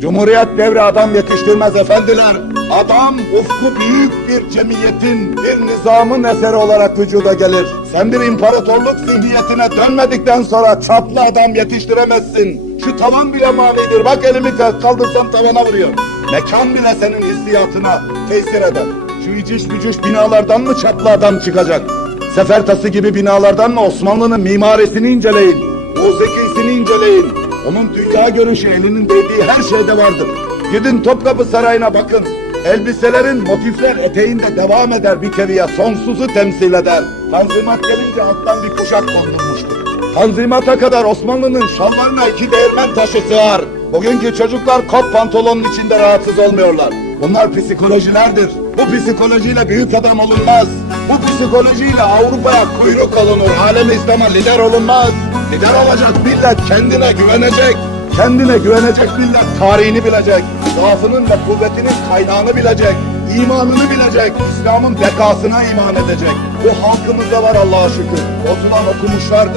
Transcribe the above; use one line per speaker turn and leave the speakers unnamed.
Cumhuriyet devri adam yetiştirmez efendiler. Adam ufku büyük bir cemiyetin, bir nizamın eseri olarak vücuda gelir. Sen bir imparatorluk zihniyetine dönmedikten sonra çaplı adam yetiştiremezsin. Şu tavan bile mavidir. Bak elimi ka- kaldırsam tavana vuruyor. Mekan bile senin hissiyatına tesir eder. Şu iciş bücüş binalardan mı çaplı adam çıkacak? Sefer tası gibi binalardan mı Osmanlı'nın mimarisini inceleyin. Musikisini inceleyin. Onun dünya görüşü elinin değdiği her şeyde vardır. Gidin Topkapı Sarayı'na bakın. Elbiselerin motifler eteğinde devam eder bir keviye sonsuzu temsil eder. Tanzimat gelince alttan bir kuşak kondurmuştur. Tanzimata kadar Osmanlı'nın şalvarına iki değirmen taşı sığar. Bugünkü çocuklar kot pantolonun içinde rahatsız olmuyorlar. Bunlar psikolojilerdir. Bu psikolojiyle büyük adam olunmaz. Bu psikolojiyle Avrupa'ya kuyruk olunur. Alem İslam'a lider olunmaz. Lider olacak millet kendine güvenecek. Kendine güvenecek millet tarihini bilecek. Zaafının ve kuvvetinin kaynağını bilecek. imanını bilecek. İslam'ın bekasına iman edecek. Bu halkımızda var Allah'a şükür. Oturan okumuşlardır.